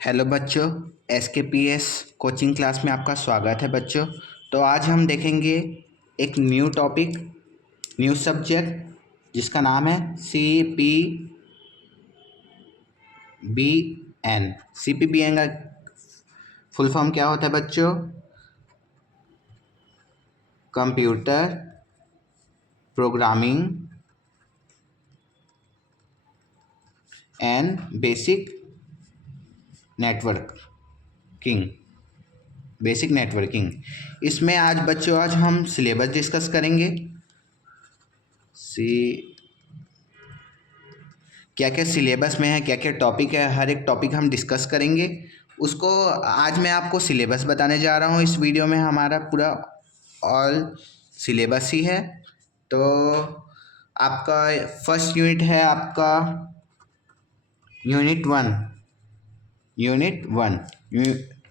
Hello बच्चों, SKPS coaching class में आपका स्वागत है बच्चों। तो आज हम देखेंगे एक न्यू टॉपिक, न्यू सब्जेक्ट जिसका नाम है CPBN। CPBN का फुल फॉर्म क्या होता है बच्चों? Computer programming and basic networking. इसमें आज हम सिलेबस डिस्कस करेंगे। क्या क्या सिलेबस में है, क्या क्या टॉपिक है, हर एक टॉपिक हम डिस्कस करेंगे। उसको आज मैं आपको सिलेबस बताने जा रहा हूँ। इस वीडियो में हमारा पूरा ऑल सिलेबस ही है। तो आपका फर्स्ट यूनिट है आपका यूनिट वन।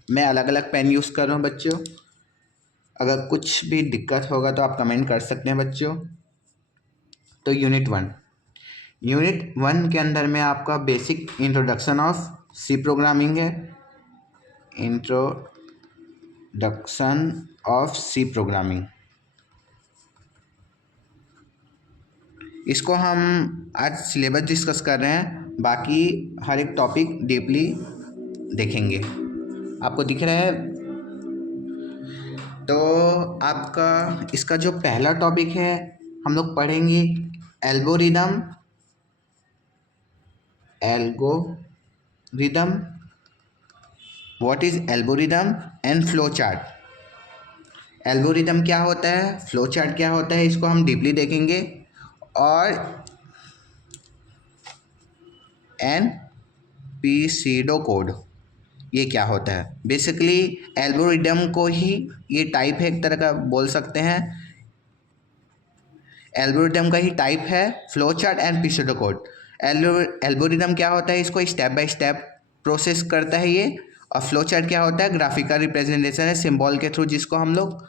मैं अलग अलग पेन यूज़ कर रहा हूँ बच्चों। अगर कुछ भी दिक्कत होगा तो आप कमेंट कर सकते हैं बच्चों। तो यूनिट वन के अंदर में आपका basic introduction of C programming है। इंट्रोडक्शन ऑफ सी प्रोग्रामिंग, इसको हम आज सिलेबस डिस्कस कर रहे हैं। बाकी हर एक टॉपिक डीपली देखेंगे। आपको दिख रहा है? तो आपका इसका जो पहला टॉपिक है हम लोग पढ़ेंगे algorithm what is algorithm and flow chart. Algorithm क्या होता है, फ्लो चार्ट क्या होता है, इसको हम डीपली देखेंगे। और पीसीडो कोड ये क्या होता है। बेसिकली एल्गोरिदम को ही ये टाइप है, एक तरह का बोल सकते हैं। एल्गोरिदम का ही टाइप है flow chart and pseudo code. Algorithm क्या होता है, इसको स्टेप बाय स्टेप प्रोसेस करता है ये। और फ्लो चार्ट क्या होता है, ग्राफिकल रिप्रेजेंटेशन है सिंबल के थ्रू, जिसको हम लोग,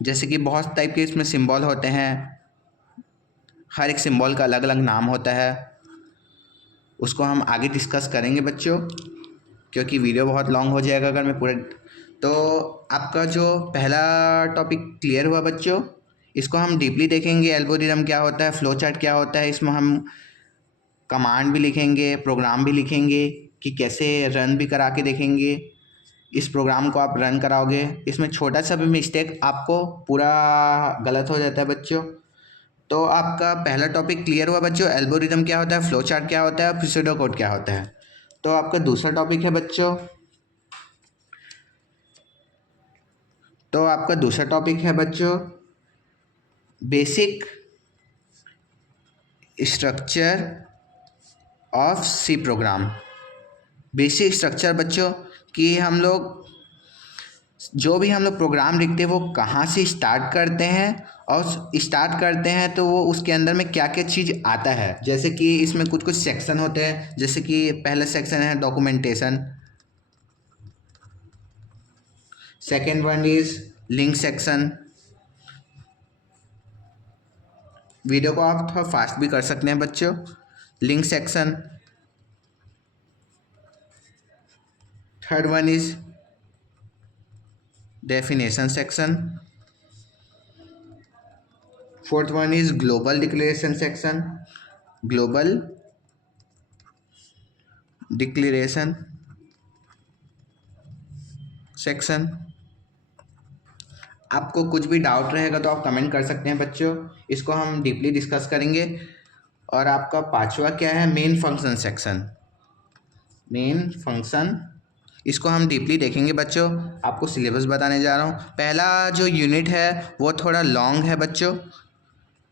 जैसे कि बहुत टाइप के इसमें सिंबल होते हैं, हर एक सिंबल का अलग अलग नाम होता है। उसको हम आगे डिस्कस करेंगे बच्चों, क्योंकि वीडियो बहुत लॉन्ग हो जाएगा अगर मैं पूरा। तो आपका जो पहला टॉपिक क्लियर हुआ बच्चों, इसको हम डीपली देखेंगे। एल्गोरिदम क्या होता है, फ्लो चार्ट क्या होता है, इसमें हम कमांड भी लिखेंगे, प्रोग्राम भी लिखेंगे कि कैसे रन भी करा के देखेंगे। इस प्रोग्राम को आप रन कराओगे, इसमें छोटा सा भी मिस्टेक आपको पूरा गलत हो जाता है बच्चों। तो आपका पहला टॉपिक क्लियर हुआ बच्चों, एल्गोरिदम क्या होता है, फ्लो चार्ट क्या होता है, प्रोसीड्यूर कोड क्या होता है। तो आपका दूसरा टॉपिक है बच्चों, basic structure of C program. Basic structure बच्चों कि हम लोग जो भी हम लोग प्रोग्राम लिखते हैं वो कहाँ से स्टार्ट करते हैं, और स्टार्ट करते हैं तो वो उसके अंदर में क्या क्या चीज़ आता है। जैसे कि इसमें कुछ कुछ सेक्शन होते हैं, जैसे कि पहला सेक्शन है documentation, second one is link section. Video को आप थोड़ा फास्ट भी कर सकते हैं बच्चों। Link section, third one is definition section, fourth one is global declaration section, global declaration section. आपको कुछ भी डाउट रहेगा तो आप कमेंट कर सकते हैं बच्चों, इसको हम डीपली डिस्कस करेंगे। और आपका पांचवा क्या है, main function section. Main function, इसको हम डीपली देखेंगे बच्चों। आपको सिलेबस बताने जा रहा हूँ। पहला जो यूनिट है वो थोड़ा लॉन्ग है बच्चों,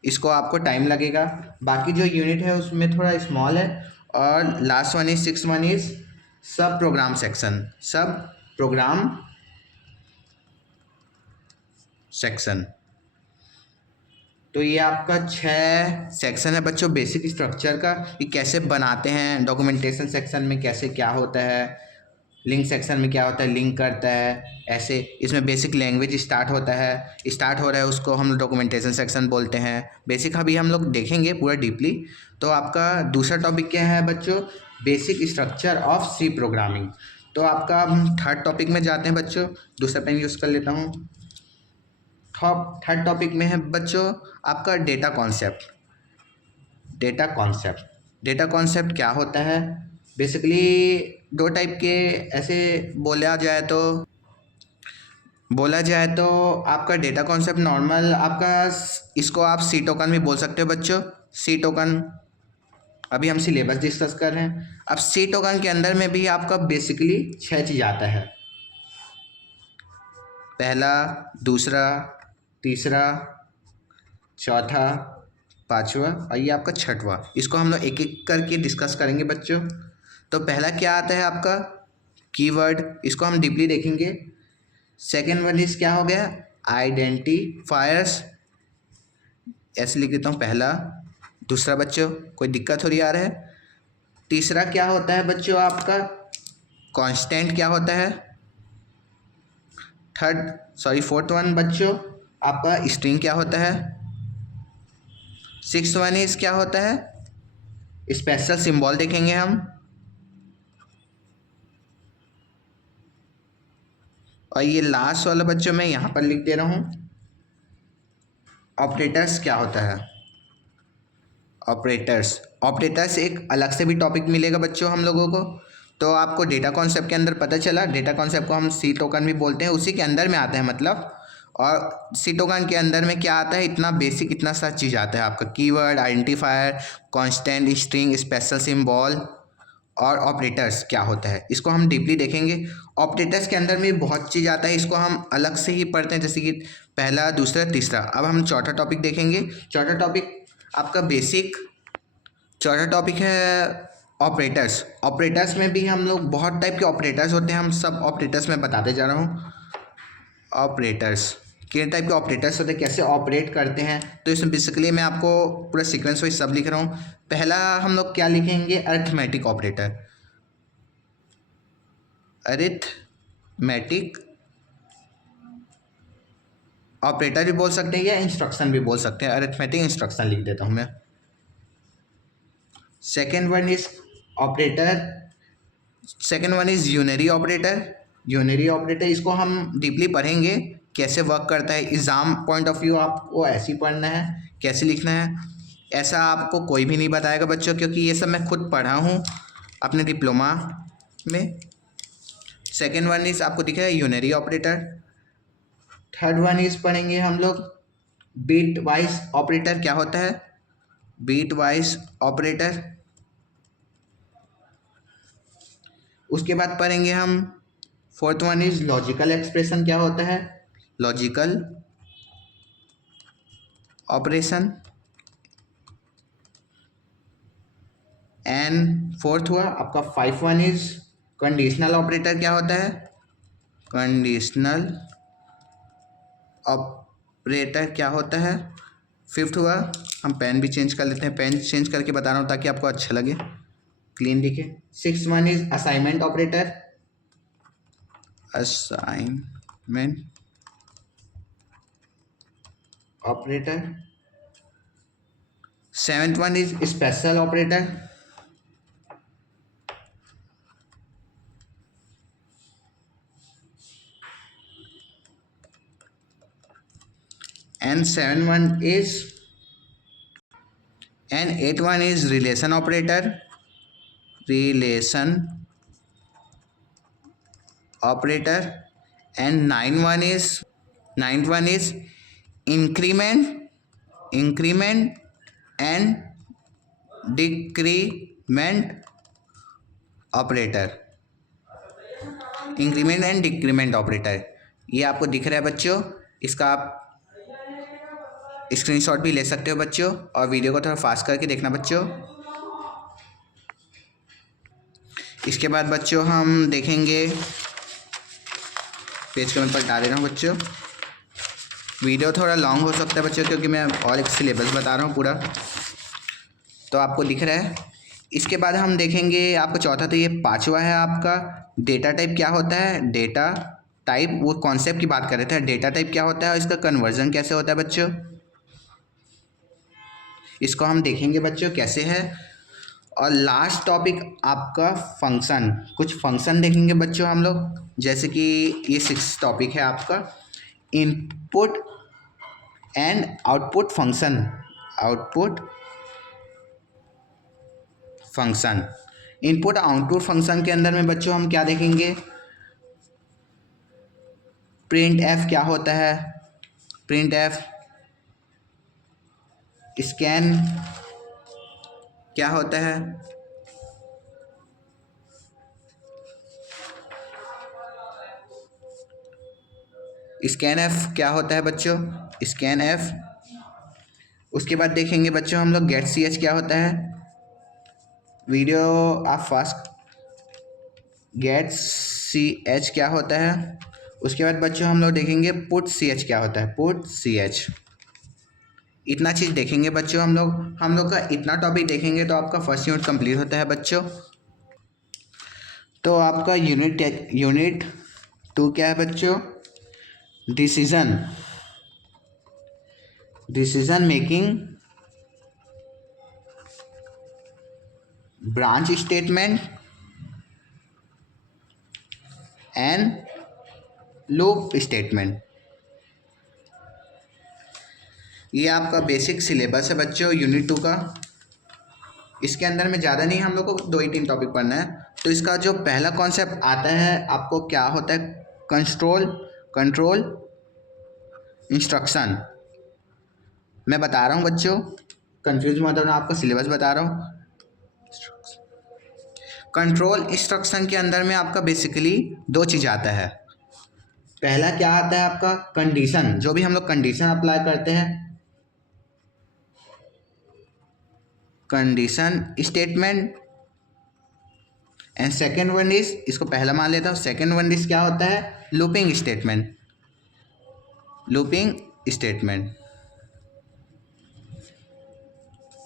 इसको आपको टाइम लगेगा। बाकी जो यूनिट है उसमें थोड़ा स्मॉल है। और last one is six one is सब प्रोग्राम सेक्शन, सब प्रोग्राम सेक्शन। तो ये आपका 6 सेक्शन है बच्चों बेसिक स्ट्रक्चर का, कि कैसे बनाते हैं। डॉक्यूमेंटेशन सेक्शन में कैसे क्या होता है, लिंक सेक्शन में क्या होता है, लिंक करता है ऐसे। इसमें बेसिक लैंग्वेज स्टार्ट होता है, स्टार्ट हो रहा है, उसको हम डॉक्यूमेंटेशन सेक्शन बोलते हैं। बेसिक अभी हम लोग देखेंगे पूरा डीपली। तो आपका दूसरा टॉपिक क्या है बच्चों, basic structure of C programming. तो आपका हम थर्ड टॉपिक में जाते हैं बच्चों। दूसरा पेन यूज़ कर लेता हूँ। थर्ड टॉपिक में है बच्चों आपका डेटा कॉन्सेप्ट। डेटा कॉन्सेप्ट क्या होता है? बेसिकली दो टाइप के, ऐसे बोला जाए तो आपका डेटा कॉन्सेप्ट नॉर्मल आपका, इसको आप सी टोकन भी बोल सकते हो बच्चों। सी टोकन, अभी हम सिलेबस डिस्कस कर रहे हैं। अब सी टोकन के अंदर में भी आपका बेसिकली 6 चीज़ आता है। पहला, दूसरा, तीसरा, चौथा, पांचवा और ये आपका छठवां। इसको हम लोग एक एक करके डिस्कस करेंगे बच्चों। तो पहला क्या आता है आपका? कीवर्ड, इसको हम डीपली देखेंगे। सेकेंड वन इज क्या हो गया? आइडेंटिफायर्स, ऐसे लिख देता हूँ पहला। दूसरा बच्चों, कोई दिक्कत हो रही आ रहा है? तीसरा क्या होता है बच्चों आपका? कांस्टेंट क्या होता है? फोर्थ वन बच्चों आपका स्ट्रिंग क्या होता है? सिक्स्थ वन इज क्या होता है? स्पेशल सिंबल देखेंगे हम। और ये लास्ट वाला बच्चों मैं यहाँ पर लिख दे रहा हूँ, ऑपरेटर्स क्या होता है? ऑपरेटर्स एक अलग से भी टॉपिक मिलेगा बच्चों हम लोगों को। तो आपको डेटा कॉन्सेप्ट के अंदर पता चला, डेटा कॉन्सेप्ट को हम सी टोकन भी बोलते हैं, उसी के अंदर में आता है मतलब। और सी टोकन के अंदर में क्या आता है? इतना बेसिक, इतना सा चीज़ आता है आपका। Keyword, identifier, constant, string, special symbol और ऑपरेटर्स क्या होता है, इसको हम डीपली देखेंगे। ऑपरेटर्स के अंदर में बहुत चीज़ आता है, इसको हम अलग से ही पढ़ते हैं, जैसे कि पहला, दूसरा, तीसरा। अब हम चौथा टॉपिक देखेंगे। चौथा टॉपिक आपका बेसिक, चौथा टॉपिक है ऑपरेटर्स। ऑपरेटर्स में भी हम लोग बहुत टाइप के ऑपरेटर्स होते हैं, हम सब ऑपरेटर्स में बताते जा रहा हूँ। ऑपरेटर्स कितने टाइप के ऑपरेटर्स होते हैं, कैसे ऑपरेट करते हैं, तो इसमें बेसिकली मैं आपको पूरा सीक्वेंस वाइज सब लिख रहा हूँ। पहला हम लोग क्या लिखेंगे? Arithmetic operator. अरिथमेटिक ऑपरेटर भी बोल सकते हैं या इंस्ट्रक्शन भी बोल सकते हैं। अरिथमेटिक इंस्ट्रक्शन लिख देता हूँ मैं। Second one is operator, second one is unary operator. Unary operator इसको हम डीपली पढ़ेंगे, कैसे वर्क करता है। एग्ज़ाम पॉइंट ऑफ व्यू आपको ऐसे ही पढ़ना है, कैसे लिखना है ऐसा आपको कोई भी नहीं बताएगा बच्चों, क्योंकि ये सब मैं खुद पढ़ा हूँ अपने डिप्लोमा में। सेकेंड वन इज आपको दिख रहा है unary operator. Third one is पढ़ेंगे हम लोग बीट वाइज ऑपरेटर क्या होता है? Bitwise operator. उसके बाद पढ़ेंगे हम fourth one is logical expression क्या होता है? Logical operation. एंड फोर्थ हुआ आपका five one is conditional operator क्या होता है? कंडीशनल ऑपरेटर क्या होता है? फिफ्थ हुआ, हम पेन भी चेंज कर लेते हैं, पेन चेंज करके बता रहा हूँ ताकि आपको अच्छा लगे, क्लीन दिखे। Six one is assignment operator. Assignment operator. Seventh one is special operator. And eight one is relation operator. Relation operator. And ninth one is increment and decrement operator. Increment and decrement operator ये आपको दिख रहा है बच्चों, इसका आप screenshot भी ले सकते हो बच्चों, और वीडियो को थोड़ा फास्ट करके देखना बच्चों। इसके बाद बच्चों हम देखेंगे, पेज के मैं पलटा दे रहा हूँ बच्चों, वीडियो थोड़ा लॉन्ग हो सकता है बच्चों क्योंकि मैं और एक सिलेबस बता रहा हूँ पूरा, तो आपको दिख रहा है। इसके बाद हम देखेंगे आपका चौथा, तो ये पांचवा है आपका डेटा टाइप क्या होता है। डेटा टाइप, वो कॉन्सेप्ट की बात कर रहे थे, डेटा टाइप क्या होता है और इसका कन्वर्जन कैसे होता है बच्चों, इसको हम देखेंगे बच्चों कैसे है। और लास्ट टॉपिक आपका फंक्शन, कुछ फंक्शन देखेंगे बच्चों हम लोग, जैसे कि ये 6 टॉपिक है आपका input and output function. Output function, input output function के अंदर में बच्चों हम क्या देखेंगे, प्रिंट एफ क्या होता है, प्रिंट एफ, स्कैन क्या होता है, स्कैन एफ क्या होता है बच्चों, स्कैन एफ। उसके बाद देखेंगे बच्चों हम लोग गेट सी एच क्या होता है, वीडियो आप फास्ट, गेट सी एच क्या होता है। उसके बाद बच्चों हम लोग देखेंगे पुट सी एच क्या होता है, पुट सी एच। इतना चीज़ देखेंगे बच्चों हम लोग का इतना टॉपिक देखेंगे तो आपका फर्स्ट यूनिट कंप्लीट होता है बच्चों। तो आपका यूनिट 2 क्या है बच्चों, decision making, branch statement and loop statement. ये आपका बेसिक सिलेबस है बच्चों यूनिट 2 का। इसके अंदर में ज़्यादा नहीं, हम लोग को 2 ही 3 टॉपिक पढ़ना है। तो इसका जो पहला कॉन्सेप्ट आता है आपको क्या होता है, कंट्रोल इंस्ट्रक्शन। मैं बता रहा हूँ बच्चों, कंफ्यूज मत होना, आपको सिलेबस बता रहा हूँ। कंट्रोल इंस्ट्रक्शन के अंदर में आपका बेसिकली 2 चीज़ आता है। पहला क्या आता है आपका कंडीशन, जो भी हम लोग कंडीशन अप्लाई करते हैं, condition statement. And second one is, इसको पहला मान लेता हूँ, सेकेंड वन इज क्या होता है, लूपिंग स्टेटमेंट।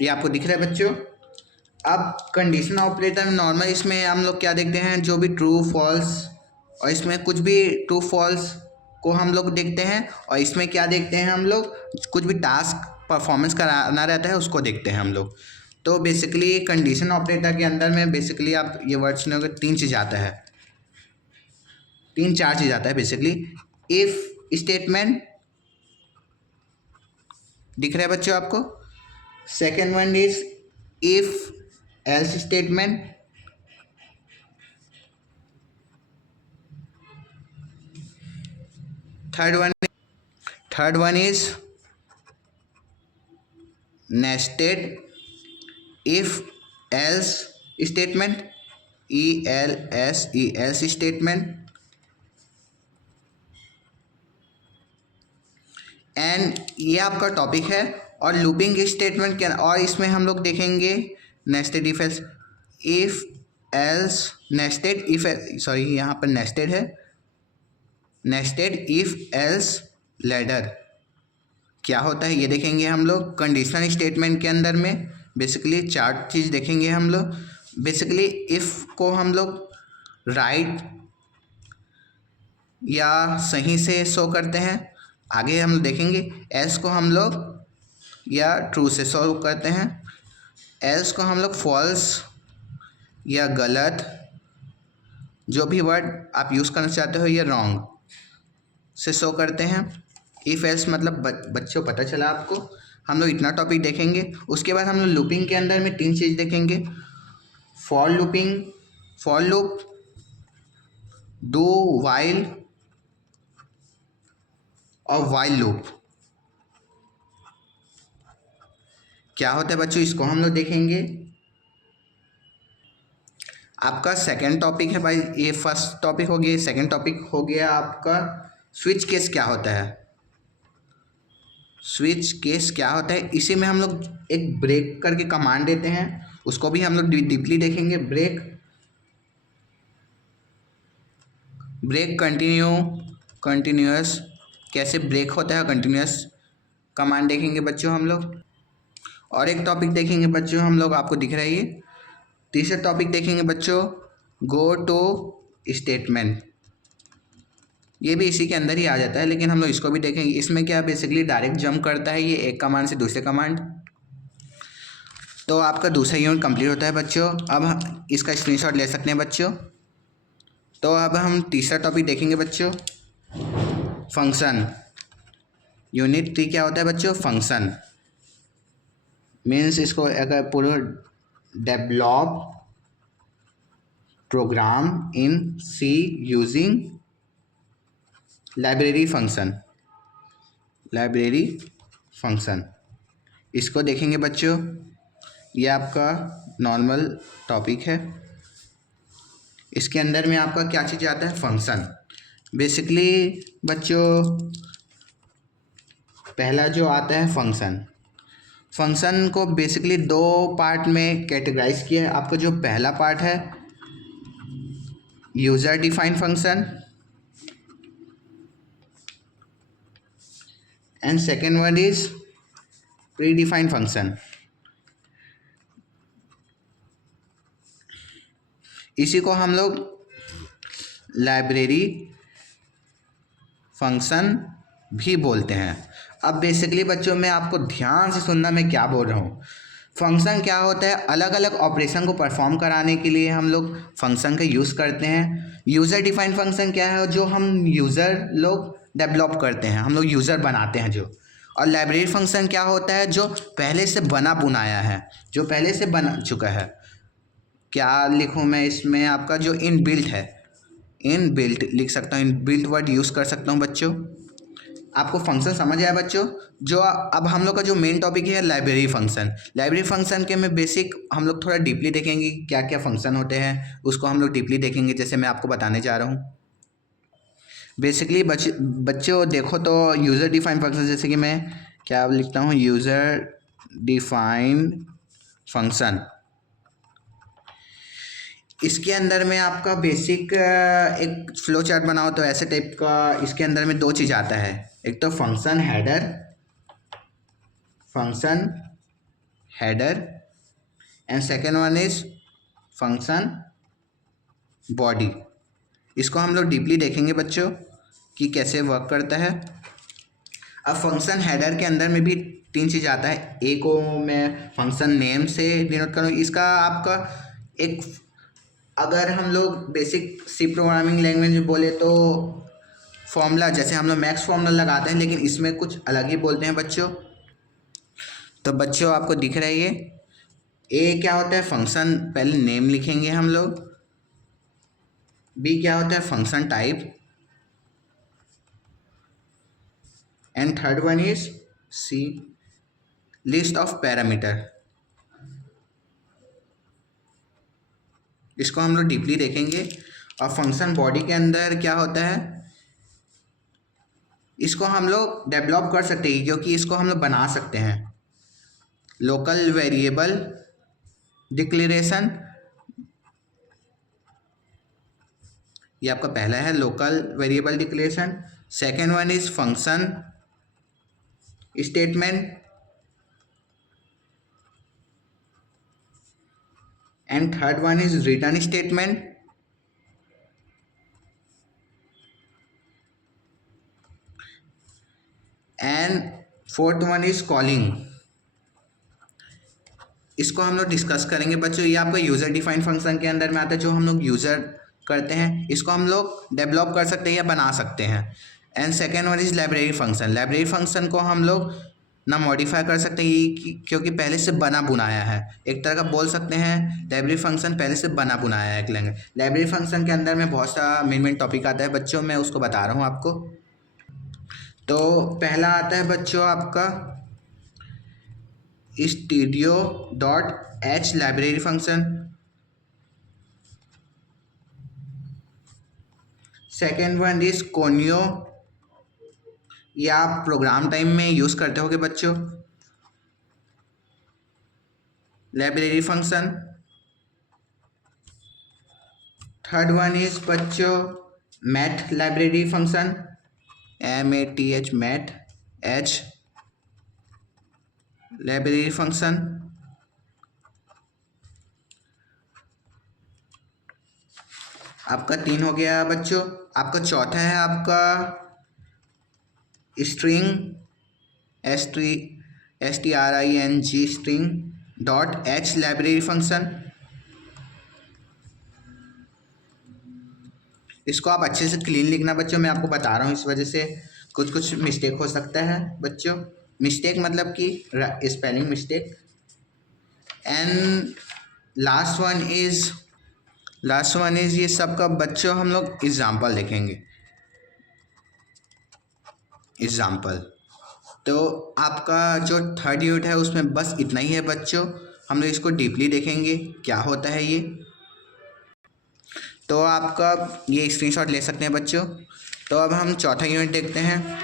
ये आपको दिख रहा है बच्चों। अब कंडीशन ऑपरेटर में नॉर्मल इसमें हम लोग क्या देखते हैं, जो भी ट्रू फॉल्स, और इसमें कुछ भी ट्रू फॉल्स को हम लोग देखते हैं, और इसमें क्या देखते हैं हम लोग, कुछ भी टास्क परफॉर्मेंस कराना रहता है उसको देखते हैं हम लोग। तो बेसिकली कंडीशन ऑपरेटर के अंदर में बेसिकली आप ये वर्ड सुनोगे 3 चीज़ आता है, 3-4 चीज़ आता है बेसिकली। इफ स्टेटमेंट दिख रहा है बच्चों आपको, second one is if else statement, third one is nested if else statement, ELSE statement. And ये आपका टॉपिक है। और लूपिंग स्टेटमेंट क्या, और इसमें हम लोग देखेंगे nested if else, if else nested if, sorry यहाँ पर नेस्टेड है, नेस्टेड इफ एल्स लैडर क्या होता है ये देखेंगे हम लोग। कंडीशनल स्टेटमेंट के अंदर में बेसिकली 4 चीज़ देखेंगे हम लोग। बेसिकली इफ़ को हम लोग राइट या सही से शो करते हैं, आगे हम देखेंगे। एल्स को हम लोग या ट्रू से शो करते हैं, एल्स को हम लोग फॉल्स या गलत, जो भी वर्ड आप यूज़ करना चाहते हो, या रॉन्ग से शो करते हैं। इफ़ एल्स मतलब बच्चों पता चला आपको, हम लोग इतना टॉपिक देखेंगे। उसके बाद हम लोग लूपिंग के अंदर में 3 चीज़ देखेंगे, फॉर लूप, डू वाइल और वाइल लूप क्या होता है बच्चों, इसको हम लोग देखेंगे। आपका सेकंड टॉपिक है भाई, ये फर्स्ट टॉपिक हो गया, सेकंड टॉपिक हो गया आपका स्विच केस क्या होता है। स्विच केस क्या होता है, इसी में हम लोग एक ब्रेक करके कमांड देते हैं, उसको भी हम लोग डीपली देखेंगे। ब्रेक कंटिन्यूअस कैसे ब्रेक होता है, कंटिन्यूअस कमांड देखेंगे बच्चों हम लोग। और एक टॉपिक देखेंगे बच्चों हम लोग, आपको दिख रहा है ये, तीसरा टॉपिक देखेंगे बच्चों गो टू स्टेटमेंट। ये भी इसी के अंदर ही आ जाता है, लेकिन हम लोग इसको भी देखेंगे। इसमें क्या बेसिकली डायरेक्ट जंप करता है ये एक कमांड से दूसरे कमांड। तो आपका दूसरा यूनिट कंप्लीट होता है बच्चों। अब इसका स्क्रीनशॉट ले सकते हैं बच्चों। तो अब हम तीसरा टॉपिक देखेंगे बच्चों, फंक्शन। यूनिट 3 क्या होता है बच्चों? फंक्शन। मीन्स इसको अगर पूरा develop program in C using library function. Library function इसको देखेंगे बच्चों। ये आपका नॉर्मल टॉपिक है। इसके अंदर में आपका क्या चीज़ आता है? फंक्शन। बेसिकली बच्चों पहला जो आता है फंक्शन। फंक्शन को बेसिकली 2 पार्ट में कैटेगराइज किया है। आपका जो पहला पार्ट है user defined function and second one is pre defined function. इसी को हम लोग लाइब्रेरी फंक्शन भी बोलते हैं। अब बेसिकली बच्चों में आपको ध्यान से सुनना मैं क्या बोल रहा हूँ। फंक्शन क्या होता है? अलग अलग ऑपरेशन को परफॉर्म कराने के लिए हम लोग फंक्शन का यूज़ करते हैं। यूज़र डिफाइंड फंक्शन क्या है? जो हम यूज़र लोग डेवलप करते हैं, हम लोग यूज़र बनाते हैं जो। और लाइब्रेरी फंक्शन क्या होता है? जो पहले से बना बुनाया है, जो पहले से बना चुका है। क्या लिखूँ मैं इसमें? आपका जो इन बिल्ट है, इन बिल्ट लिख सकता हूँ, इन बिल्ट वर्ड यूज़ कर सकता हूँ बच्चों। आपको फंक्शन समझ आया बच्चों? जो अब हम लोग का जो मेन टॉपिक है लाइब्रेरी फंक्शन। लाइब्रेरी फंक्शन के में बेसिक हम लोग थोड़ा डीपली देखेंगे क्या क्या फंक्शन होते हैं, उसको हम लोग डीपली देखेंगे जैसे मैं आपको बताने जा रहा हूँ। बेसिकली बच्चों देखो तो यूज़र डिफाइन फंक्शन, जैसे कि मैं क्या लिखता हूँ, यूज़र डिफाइन फंक्शन। इसके अंदर में आपका बेसिक एक फ्लो चार्ट बनाओ तो ऐसे टाइप का इसके अंदर में 2 चीज़ आता है। एक तो function header and second one is function body. इसको हम लोग डीपली देखेंगे बच्चों कि कैसे वर्क करता है। अब फंक्शन हेडर के अंदर में भी 3 चीज़ आता है। ए को मैं फंक्शन नेम से डिनोट करूँ। इसका आपका एक, अगर हम लोग बेसिक सी प्रोग्रामिंग लैंग्वेज में बोले तो फॉर्मूला, जैसे हम लोग मैक्स फॉर्मूला लगाते हैं, लेकिन इसमें कुछ अलग ही बोलते हैं बच्चों। तो बच्चों आपको दिख रहा है ये ए क्या होता है? फंक्शन, पहले नेम लिखेंगे हम लोग। बी क्या होता है? Function type. And third one is C, list of parameter. इसको हम लोग डीपली देखेंगे। और फंक्शन बॉडी के अंदर क्या होता है? इसको हम लोग डेवलप कर सकते हैं क्योंकि इसको हम लोग बना सकते हैं। लोकल वेरिएबल डिक्लेरेशन, ये आपका पहला है local variable declaration. Second one is function statement and third one is return statement. And fourth one is calling. इसको हम लोग डिस्कस करेंगे बच्चों। ये आपका यूज़र डिफाइंड फंक्शन के अंदर में आता है, जो हम लोग यूज़र करते हैं। इसको हम लोग डेवलप कर सकते हैं या बना सकते हैं। And second one is library function. Library function को हम लोग ना मॉडिफाई कर सकते हैं क्योंकि पहले से बना बुनाया है। एक तरह का बोल सकते हैं लाइब्रेरी फंक्शन पहले से बना बुनाया है एक लैंग्वेज। लाइब्रेरी फंक्शन के अंदर में बहुत सा मेन टॉपिक आता है बच्चों, मैं उसको बता रहा हूँ आपको। तो पहला आता है बच्चों आपका studio.h library function. Second one is conio, ये आप प्रोग्राम टाइम में यूज़ करते होगे बच्चों, library function. Third one is बच्चों math library function, MATH math H library function. आपका 3 हो गया बच्चों। आपका चौथा है आपका string, STRING string. Dot H library function. इसको आप अच्छे से क्लीन लिखना बच्चों, मैं आपको बता रहा हूँ, इस वजह से कुछ कुछ मिस्टेक हो सकता है बच्चों। मिस्टेक मतलब कि spelling mistake. And last one is ये सब का बच्चों हम लोग एग्जाम्पल देखेंगे। एग्जाम्पल तो आपका जो थर्ड यूनिट है उसमें बस इतना ही है बच्चों। हम लोग इसको डीपली देखेंगे क्या होता है ये। तो आपका ये स्क्रीनशॉट ले सकते हैं बच्चों। तो अब हम चौथा यूनिट देखते हैं।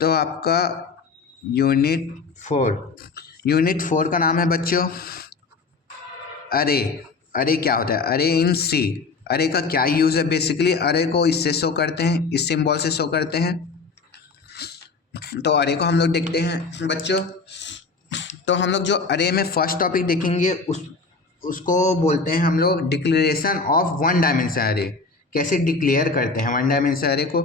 तो आपका यूनिट फोर का नाम है बच्चों अरे। अरे क्या होता है? अरे इन सी। अरे का क्या यूज़ है? बेसिकली अरे को इससे शो करते हैं, इस सिंबल से शो करते हैं। तो अरे को हम लोग देखते हैं बच्चों। तो हम लोग जो अरे में फर्स्ट टॉपिक देखेंगे उसको बोलते हैं हम लोग डिक्लेरेशन ऑफ वन डायमेंशन अरे। कैसे डिक्लेयर करते हैं वन डायमेंशन अरे को?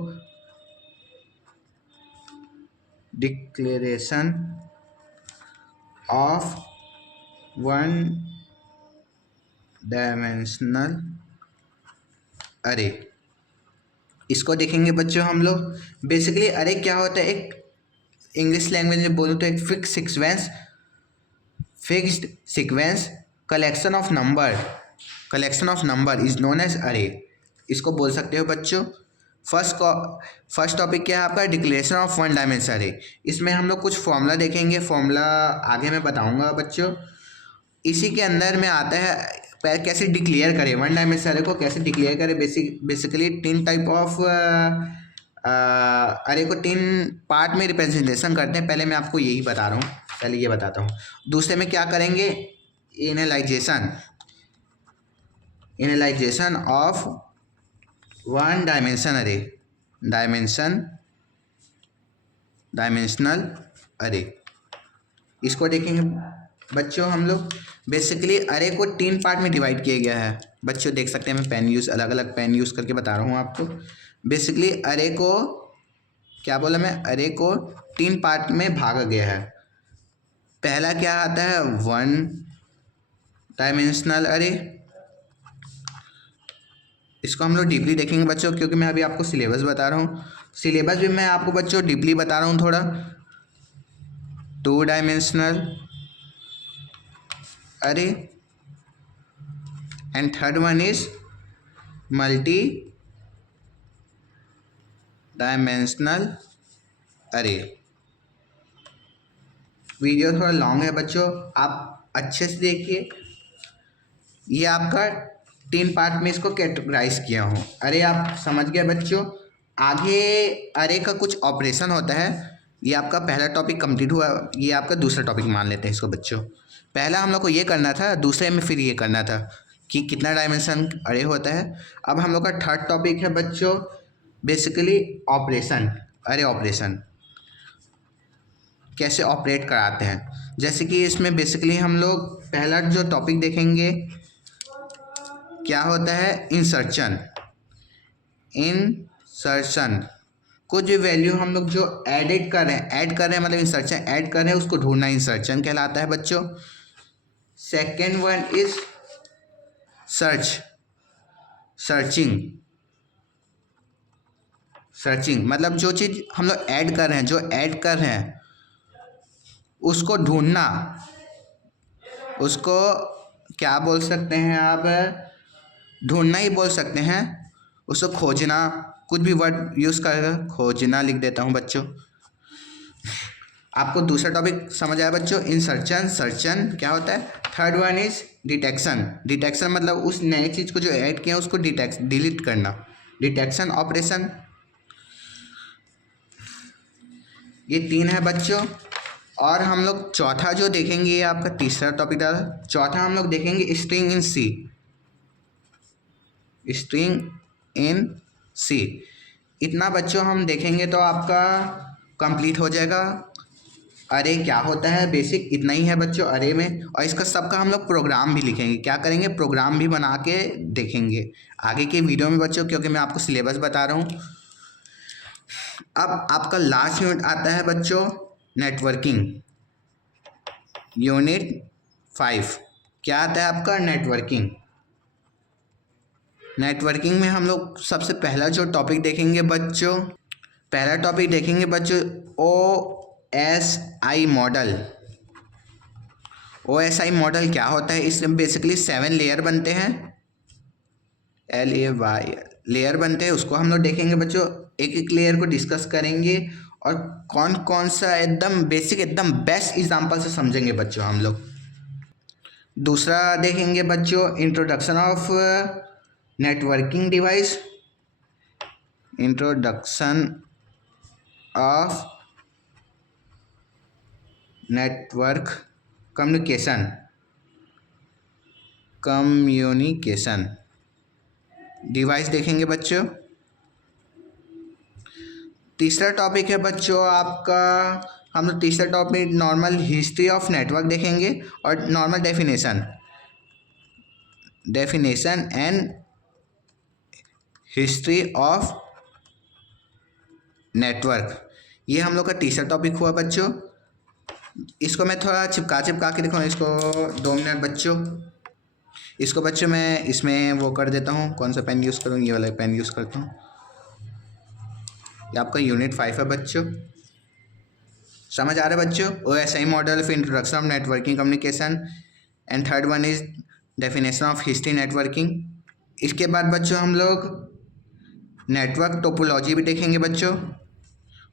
डिक्लेरेशन ऑफ वन डायमेंशनल अरे, इसको देखेंगे बच्चों हम लोग। बेसिकली अरे क्या होता है? एक इंग्लिश लैंग्वेज में बोलूँ तो एक fixed sequence collection of number is known as array. इसको बोल सकते हो बच्चों। फर्स्ट टॉपिक क्या है आपका? डिक्लेरेशन ऑफ वन डायमेंशन अरे। इसमें हम लोग कुछ फॉर्मूला देखेंगे, फॉर्मूला आगे मैं बताऊंगा बच्चों। इसी के अंदर में आता है कैसे डिक्लेयर करें वन डायमेंशन अरे को, कैसे डिक्लेयर करें। बेसिकली तीन टाइप ऑफ अरे को तीन पार्ट में रिप्रेजेंटेशन करते हैं। पहले मैं आपको यही बता रहा हूँ, पहले ये बताता हूँ। दूसरे में क्या करेंगे? एनालाइजेशन ऑफ वन डायमेंशन अरे, डायमेंशनल अरे। इसको देखेंगे बच्चों हम लोग। बेसिकली अरे को तीन पार्ट में डिवाइड किया गया है बच्चों, देख सकते हैं। मैं अलग अलग पेन यूज़ करके बता रहा हूँ आपको। बेसिकली अरे को क्या बोला मैं? अरे को तीन पार्ट में भागा गया है। पहला क्या आता है? वन डायमेंशनल अरे। इसको हम लोग डीपली देखेंगे बच्चों, क्योंकि मैं अभी आपको सिलेबस बता रहा हूँ। सिलेबस भी मैं आपको बच्चों डीपली बता रहा हूँ थोड़ा। टू डायमेंशनल अरे and third one is multi dimensional अरे। वीडियो थोड़ा लॉन्ग है बच्चों, आप अच्छे से देखिए। ये आपका तीन पार्ट में इसको कैटेगराइज किया हूँ। अरे आप समझ गए बच्चों। आगे अरे का कुछ ऑपरेशन होता है। ये आपका पहला टॉपिक कंप्लीट हुआ, ये आपका दूसरा टॉपिक मान लेते हैं इसको बच्चों। पहला हम लोग को ये करना था, दूसरे में फिर ये करना था कि कितना डायमेंशन अरे होता है। अब हम लोग का थर्ड टॉपिक है बच्चों बेसिकली ऑपरेशन, अरे ऑपरेशन कैसे ऑपरेट कराते हैं। जैसे कि इसमें बेसिकली हम लोग पहला जो टॉपिक देखेंगे क्या होता है? इंसर्शन कुछ भी वैल्यू हम लोग जो ऐड कर रहे हैं मतलब इंसर्शन ऐड कर रहे हैं, उसको ढूंढना इंसर्शन कहलाता है बच्चों। सेकेंड वन इज सर्चिंग मतलब जो चीज़ हम लोग ऐड कर रहे हैं उसको ढूंढना, उसको क्या बोल सकते हैं आप? ढूंढना ही बोल सकते हैं। उसको खोजना, कुछ भी वर्ड यूज़ करेगा, खोजना लिख देता हूँ बच्चों। आपको दूसरा टॉपिक समझ आया बच्चों? सर्चन क्या होता है। थर्ड वन इज डिटेक्शन मतलब उस नए चीज़ को जो ऐड किया उसको डिलीट करना, डिटेक्शन ऑपरेशन। ये तीन है बच्चों। और हम लोग चौथा जो देखेंगे, ये आपका तीसरा टॉपिक था। चौथा हम लोग देखेंगे स्ट्रिंग इन सी। इतना बच्चों हम देखेंगे तो आपका कंप्लीट हो जाएगा। अरे क्या होता है बेसिक इतना ही है बच्चों अरे में। और इसका सबका हम लोग प्रोग्राम भी लिखेंगे, क्या करेंगे? प्रोग्राम भी बना के देखेंगे आगे के वीडियो में बच्चों, क्योंकि मैं आपको सिलेबस बता रहा हूँ। अब आपका लास्ट यूनिट आता है बच्चों नेटवर्किंग, यूनिट 5 क्या आता है आपका? नेटवर्किंग। नेटवर्किंग में हम लोग सबसे पहला जो टॉपिक देखेंगे बच्चों, पहला टॉपिक देखेंगे बच्चों OSI मॉडल। OSI मॉडल क्या होता है? इसमें बेसिकली 7 लेयर बनते हैं, LAY लेयर बनते हैं, उसको हम लोग देखेंगे बच्चों। एक एक लेयर को डिस्कस करेंगे और कौन कौन सा एकदम बेसिक एकदम बेस्ट एग्जांपल से समझेंगे बच्चों हम लोग। दूसरा देखेंगे बच्चों introduction of networking device, introduction of network communication device देखेंगे बच्चों। तीसरा टॉपिक है बच्चों आपका, हम लोग तीसरा topic normal history of network देखेंगे और normal definition and history of network, ये हम लोग का तीसरा टॉपिक हुआ बच्चों। इसको मैं थोड़ा चिपका के दिखाऊँ, इसको 2 मिनट बच्चों। इसको बच्चों मैं इसमें वो कर देता हूँ, कौन सा पेन यूज़ करूँ? ये वाला पेन यूज़ करता हूँ। ये आपका यूनिट 5 है बच्चों, समझ आ रहा है बच्चों? OSI model of introduction of networking communication and third one is definition of history networking. इसके बाद बच्चों हम लोग नेटवर्क टोपोलॉजी भी देखेंगे बच्चों,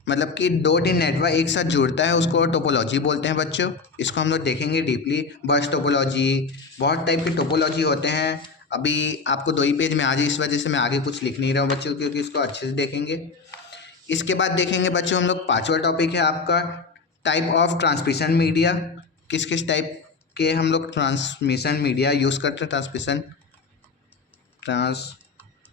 मतलब कि 2-3 नेटवर्क एक साथ जुड़ता है उसको टोपोलॉजी बोलते हैं बच्चों। इसको हम लोग देखेंगे डीपली। बस टोपोलॉजी, बहुत टाइप के टोपोलॉजी होते हैं। अभी आपको 2 ही पेज में आ जाए, इस वजह से मैं आगे कुछ लिख नहीं रहा हूँ बच्चों, क्योंकि इसको अच्छे से देखेंगे। इसके बाद देखेंगे बच्चों हम लोग 5वां टॉपिक है आपका टाइप ऑफ ट्रांसमिशन मीडिया। किस किस टाइप के हम लोग ट्रांसमिशन मीडिया यूज़ करते हैं? ट्रांसमिशन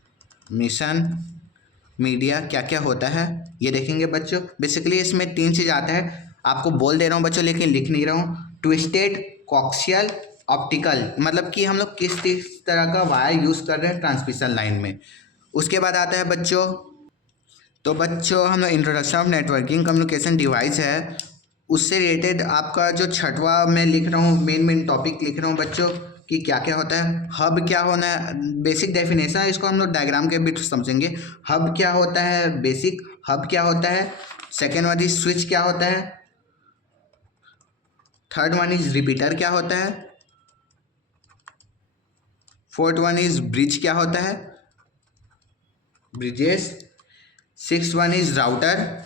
मीडिया क्या क्या होता है ये देखेंगे बच्चों। बेसिकली इसमें 3 चीज़ आता है, आपको बोल दे रहा हूँ बच्चों लेकिन लिख नहीं रहा हूँ। ट्विस्टेड, कोक्सियल, ऑप्टिकल, मतलब कि हम लोग किस तरह का वायर यूज़ कर रहे हैं ट्रांसमिशन लाइन में। उसके बाद आता है बच्चों, तो बच्चों हम लोग introduction of networking communication device है, उससे रिलेटेड आपका जो 6वां मैं लिख रहा हूँ, मेन टॉपिक लिख रहा हूँ बच्चों कि क्या क्या होता है। हब क्या होना है, बेसिक डेफिनेशन है, इसको हम लोग डायग्राम के बीच समझेंगे। हब क्या होता है, बेसिक हब क्या होता है। सेकेंड वन इज स्विच क्या होता है। थर्ड वन इज रिपीटर क्या होता है। फोर्थ वन इज ब्रिज क्या होता है, bridges. 6th one is router.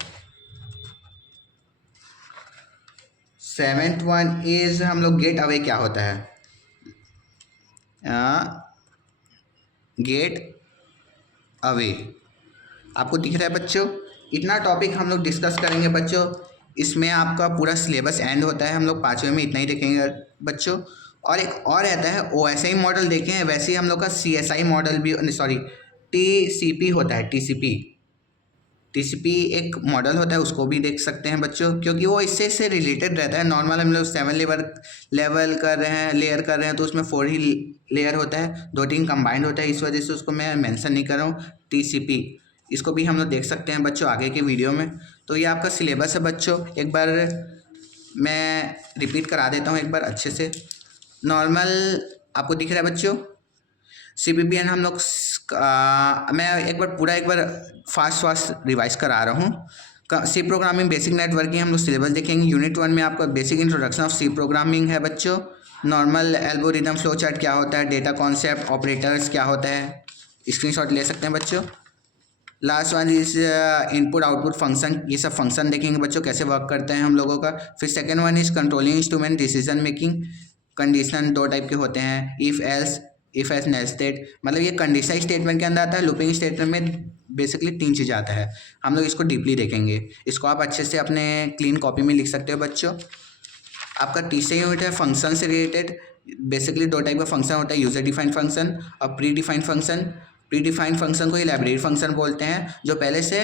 7th one is हम लोग गेट अवे क्या होता है, गेट अवे। आपको दिख रहा है बच्चों? इतना टॉपिक हम लोग डिस्कस करेंगे बच्चों। इसमें आपका पूरा सिलेबस एंड होता है, हम लोग 5वें में इतना ही देखेंगे बच्चों। और एक और रहता है OSI मॉडल देखे हैं, वैसे ही हम लोग का CSI मॉडल भी, सॉरी TCP होता है। TCP एक मॉडल होता है, उसको भी देख सकते हैं बच्चों, क्योंकि वो इससे रिलेटेड रहता है। नॉर्मल हम लोग 7 लेवल कर रहे हैं, लेयर कर रहे हैं, तो उसमें 4 ही लेयर होता है, 2-3 कंबाइंड होता है, इस वजह से उसको मैं मेंशन नहीं कर रहा हूँ। TCP इसको भी हम लोग देख सकते हैं बच्चों आगे के वीडियो में। तो ये आपका सिलेबस है बच्चों, एक बार मैं रिपीट करा देता हूँ एक बार अच्छे से। नॉर्मल आपको दिख रहा है बच्चों, CPPN हम लोग मैं एक बार फास्ट रिवाइज करा रहा हूँ। सी प्रोग्रामिंग बेसिक नेटवर्किंग हम लोग सिलेबस देखेंगे। यूनिट 1 में आपका basic introduction of C programming है बच्चों। नॉर्मल एल्गोरिथम, फ्लो चार्ट क्या होता है, डेटा कॉन्सेप्ट, ऑपरेटर्स क्या होता है, स्क्रीनशॉट ले सकते हैं बच्चों। Last one is input output function, ये सब फंक्शन देखेंगे बच्चों कैसे वर्क करते हैं हम लोगों का। फिर second one is controlling instrument, decision making. Condition 2 type के होते हैं, इफ़ एल्स नेस्टेड, मतलब ये कंडीशनल स्टेटमेंट के अंदर आता है। लूपिंग स्टेटमेंट में बेसिकली 3 चीज़ आता है, हम लोग इसको डीपली देखेंगे। इसको आप अच्छे से अपने क्लीन कॉपी में लिख सकते हो बच्चों। आपका तीसरा यूनिट है फंक्शन से रिलेटेड। बेसिकली 2 टाइप का फंक्शन होता है, यूजर डिफाइंड फंक्शन और pre defined function. Pre defined function को ये लाइब्रेरी फंक्शन बोलते हैं, जो पहले से,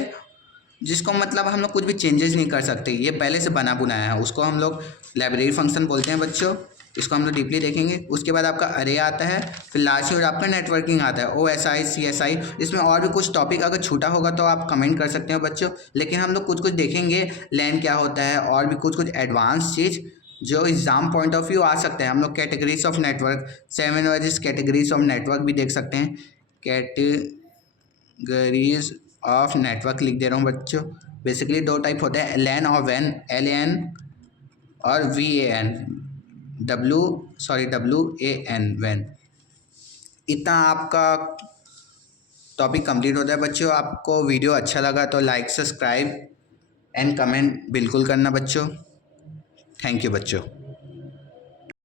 जिसको मतलब हम लोग कुछ भी चेंजेस नहीं कर सकते, ये पहले से बना बुनाया है, उसको हम लोग लाइब्रेरी फंक्शन बोलते हैं बच्चों। इसको हम लोग डीपली देखेंगे। उसके बाद आपका अरे आता है, फिर लास्ट में आपका नेटवर्किंग आता है, OSI CSI। इसमें और भी कुछ टॉपिक अगर छूटा होगा तो आप कमेंट कर सकते हो बच्चों, लेकिन हम लोग कुछ कुछ देखेंगे, लैन क्या होता है और भी कुछ कुछ एडवांस चीज़ जो एग्जाम पॉइंट ऑफ व्यू आ सकते हैं। हम लोग categories of network, 7 various categories of network भी देख सकते हैं। कैटेगरीज ऑफ नेटवर्क लिख दे रहा हूँ बच्चों। बेसिकली 2 टाइप होते हैं, LAN और WAN, LAN और WAN, WAN। इतना आपका टॉपिक कंप्लीट होता है बच्चों। आपको वीडियो अच्छा लगा तो लाइक, सब्सक्राइब एंड कमेंट बिल्कुल करना बच्चों। थैंक यू बच्चों।